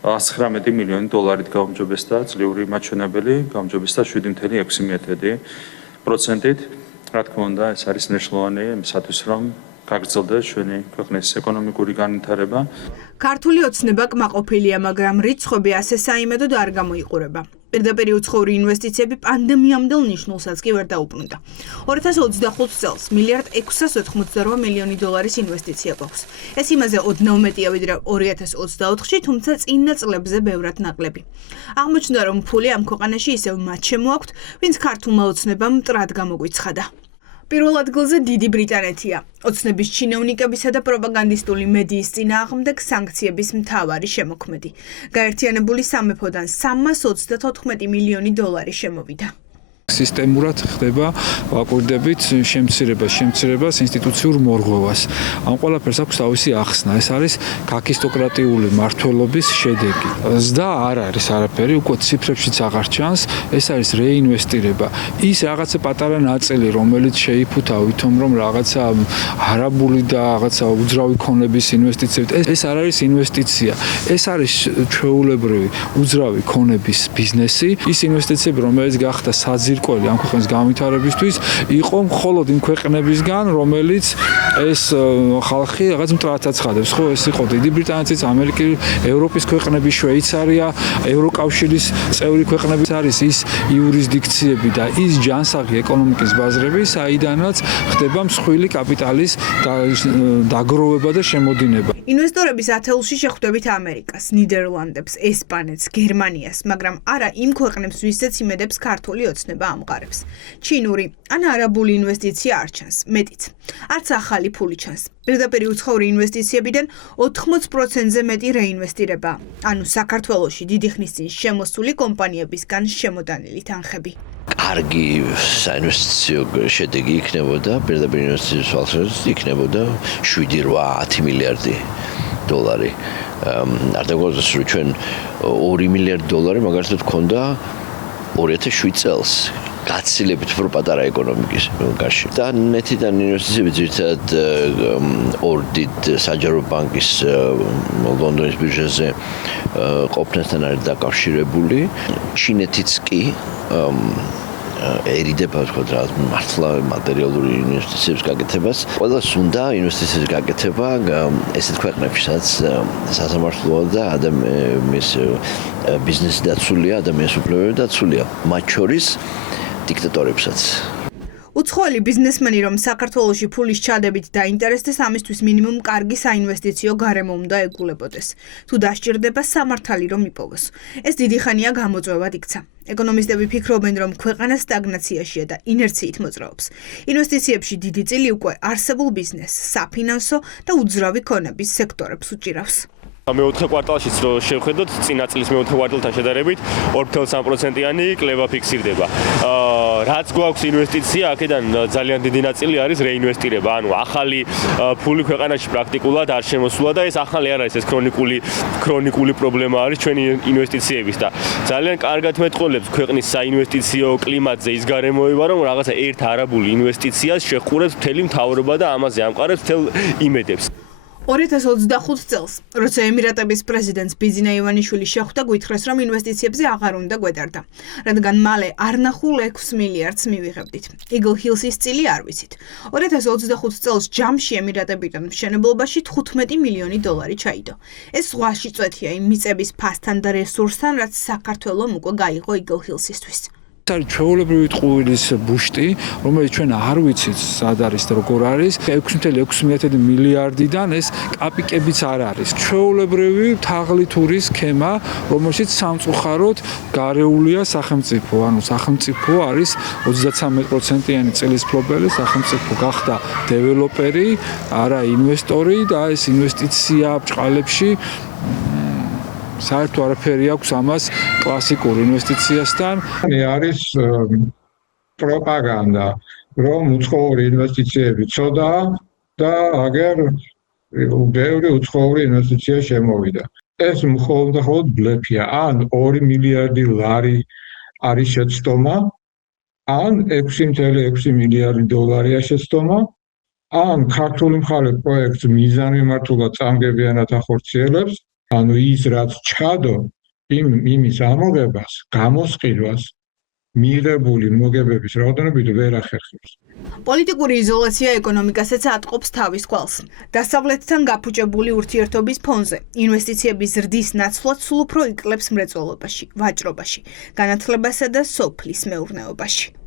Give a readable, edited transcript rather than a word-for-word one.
$119 მილიონი გაუმჯობესდა წლიური მაჩვენებელი, გაუმჯობესდა 7.6%. Რა თქმა უნდა, ეს არის მნიშვნელოვანი იმისათვის, რომ გაგრძელდეს ჩვენი ქვეყნის ეკონომიკური განვითარება. ქართული ოცნება კმაყოფილია, მაგრამ რიცხვები ასე საიმედოდ არ გამოიყურება. პირდაპირ უცხოური ინვესტიციები პანდემიამდელ ნიშნულსაც კი ვერ დაუბრუნდა. 2025 წელს $1.688 მილიონი ინვესტიცია გვაქვს. ეს იმაზე ოდნავ მეტია ვიდრე 2024-ში, თუმცა წინა წლებზე ბევრად ნაკლები. აღმოჩნდა, რომ ფული ამ ქვეყანაში ისევ მათ შემოაქვთ, ვინც ქართულმა ოცნებამ მტრად გამოგვიცხადა. პირველ ადგილზე დიდი ბრიტანეთია. ოცნების ჩინოვნიკებისა და პროპაგანდისტული მედიის წინააღმდეგ სანქციების მთავარი შემოქმედი. გაერთიანებული სამეფოდან $334 მილიონი შემოვიდა. სისტემურად ხდება ვაკვირდებით შემცირებას ინსტიტუციურ მორღვევას. ამ ყველაფერს აქვს თავისი ახსნა. ეს არის გაქისტოკრატიული მმართველობის შედეგი. ზრდა არ არის არაფერი, უკვე ციფრებშიც აღარ ჩანს, ეს არის რეინვესტირება. ის რაღაცა პატარა ნაწილი, რომელიც შეიფუთა ვითომ რომ რაღაცა არაბული და რაღაცა უძრავი ქონების ინვესტიციები. ეს არ არის ინვესტიცია. ეს არის ჩვეულებრივი უძრავი ქონების ბიზნესი. ის ინვესტიციები, რომელიც გახდა საძირკველი ამ ქვეყნის განვითარებისთვის, იყო მხოლოდ იმ ქვეყნებისგან, რომელიც ეს ხალხი რაღაც მტრად აცხადებს. ხო, ეს იყო დიდი ბრიტანეთის, ამერიკის, ევროპის ქვეყნები, შვეიცარია, ევროკავშირის წევრი ქვეყნები. არის ის იურისდიქციები და ის ჯანსაღი ეკონომიკის ბაზრები, საიდანაც ხდება მსხვილი კაპიტალის დაგროვება და შემოდინება. ინვესტორების ათეულში შეხვდებით ამერიკას, ნიდერლანდებს, ესპანეთს, გერმანიას, მაგრამ არა იმ ქვეყნებს, ვისაც იმედებს ქართული ოცნება ამყარებს. ჩინური ან არაბული ინვესტიცია არ ჩანს, მეტიც. არც ახალი ფული ჩანს. პირდაპირ უცხოური ინვესტიციებიდან 80%-ზე მეტი რეინვესტირება. ანუ საქართველოში დიდი ხნის წინ შემოსული კომპანიებისგან შემოდანილი თანხები. კარგი საინვესტიციო შედეგი იქნებოდა, პირდაპირ ინვესტიციის თვალსაზრისით იქნებოდა 7-10 მილიარდი დოლარი. არ დაგვაქვს რომ ჩვენ $2 მილიარდი მაგალითად გქონდა 2007 წელს. გაცილებით უფრო პატარა ეკონომიკის გარშემო. და ნეტიდან ინვესტიციები ძირითადად ორ დიდ საჯარო ბანკის ლონდონის ბირჟაზე ყოფნასთან არის დაკავშირებული. ჩინეთიც კი ერიდება თქო რა მართლა მატერიალური ინვესტიციების გაკეთებას. ყველას უნდა ინვესტიციების გაკეთება ესეთ ქვეყნებში, სადაც სასამართლოა და ადამიანის ბიზნესი დაცულია, ადამიანის უფლებები დაცულია. მათ შორის დიქტატორებსაც. უცხოელი ბიზნესმენი, რომ საქართველოში ფულის ჩადებით დაინტერესდეს, ამისთვის მინიმუმ კარგი საინვესტიციო გარემო უნდა ეგულებოდეს. თუ დასჭირდება სამართალი რომ იპოვოს. ეს დიდი ხანია გამოწვევად იქცა. ეკონომისტები ფიქრობენ, რომ ქვეყანა სტაგნაციაშია და ინერციით მოძრაობს. ინვესტიციებში დიდი წილი უკვე არსებულ ბიზნესს, საფინანსო და უძრავი ქონების სექტორებს უჭირავს. მეოთხე კვარტალშიც რო შევხედოთ, წინა წლის მეოთხე კვარტალთან შედარებით 2.3%-იანი კლება ფიქსირდება. რაც გვაქვს ინვესტიცია, აქედან ძალიან დიდი ნაწილი არის რეინვესტირება. ანუ ახალი ფული ქვეყანაში პრაქტიკულად არ შემოსულა და ეს ახალი არ არის, ეს ქრონიკული პრობლემა არის ჩვენი ინვესტიციების და ძალიან კარგად მეტყველებს ქვეყნის საინვესტიციო კლიმატზე ის გარემოება, რომ რაღაცა ერთ არაბული ინვესტიციას შეხურებს მთელი მთავრობა და ამაზე ამყარებს მთელ იმედებს. 2025 წელს, როცა ემირატების პრეზიდენტს ბიზინა ივანიშვილი შეხვდა, გვითხრეს, რომ ინვესტიციებზე აღარ უნდა გვედარდა, რადგან მალე არნახულ 6 მილიარდს მივიღებდით. Eagle Hills-ის წილი არ ვიცით. 2025 წელს ჯამში ემირატებიდან მშენებლობაში $15 მილიონი ჩაიდო. ეს ზღვაში წვეთია იმ მიწების ფასთან და რესურსთან, რაც საქართველომ უკვე გაიღო Eagle Hills-ისთვის. არის ჩვეულებრივი ტყუილის ბუშტი, რომელიც ჩვენ არ ვიცით სად არის და როგორ არის. 6.6 მილიარდიდან ეს კაპიკებიც არ არის. ჩვეულებრივი თაღლითური სქემა, რომელშიც სამწუხაროდ გარეულია სახელმწიფო. ანუ სახელმწიფო არის 33%-იანი წილის ფლობელი, სახელმწიფო გახდა დეველოპერი, არა ინვესტორი და ეს ინვესტიცია ბჭყალებში საერთო არაფერი აქვს ამას კლასიკურ ინვესტიციასთან. არის პროპაგანდა, რომ უცხოური ინვესტიციები ცოტა და აგერ ბევრი უცხოური ინვესტიცია შემოვიდა. ეს მხოლოდ ბლეფია. ან $2 მილიარდი არის შეცდომა, ან $6.6 მილიარდია შეცდომა, ან ქართული მხარე პროექტს მიზანმიმართულად წამგებიანად ახორციელებს. ანუ ის რაც ჩადო იმის ამოღებას, გამოსყიდვას მიღებული მოგებების რაოდენობით ვერ ახერხებს. პოლიტიკური იზოლაცია ეკონომიკასაც ატყობს თავის კვალს. დასავლეთთან გაფუჭებული ურთიერთობის ფონზე ინვესტიციების ზრდის ნაცვლად სულ უფრო იკლებს მრეწველობაში, ვაჭრობაში, განათლებასა და სოფლის მეურნეობაში.